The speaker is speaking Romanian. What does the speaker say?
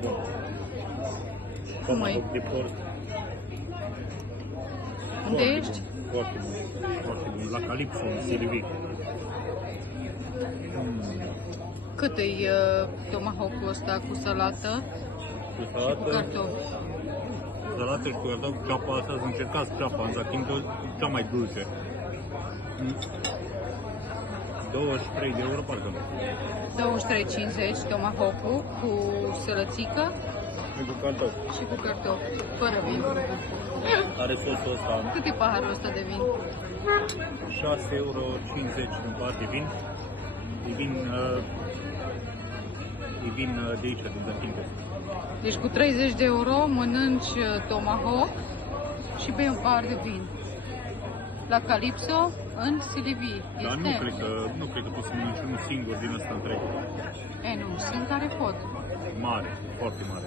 Bun. Cum e? De porc. Unde Foarte ești? bun, Foarte bun. Foarte bun. La Calypso, în Silivii. Cât e tomahawk-ul ăsta cu salată Cu și cu salată, cartofi? salată și cu cartofi. Ceapa asta, să încercați ceapa, în Zakhinto, cea mai dulce. 23 de euro, parcă. 23,50 tomahawk-ul cu sărățică Și cu cartofi. și cu cartofi, fără vin. Are sosul ăsta. Cât e paharul ăsta de vin? 6,50 euro în parte vin. E vin de aici, din Zakhinto. Deci cu 30 de euro mănânci tomahawk și bei un pahar de vin. La Calypso, în Silivii. Dar Este? nu cred că poți să mănânci unul singur din ăsta întreg. Nu, sunt care pot. Mare, foarte mare.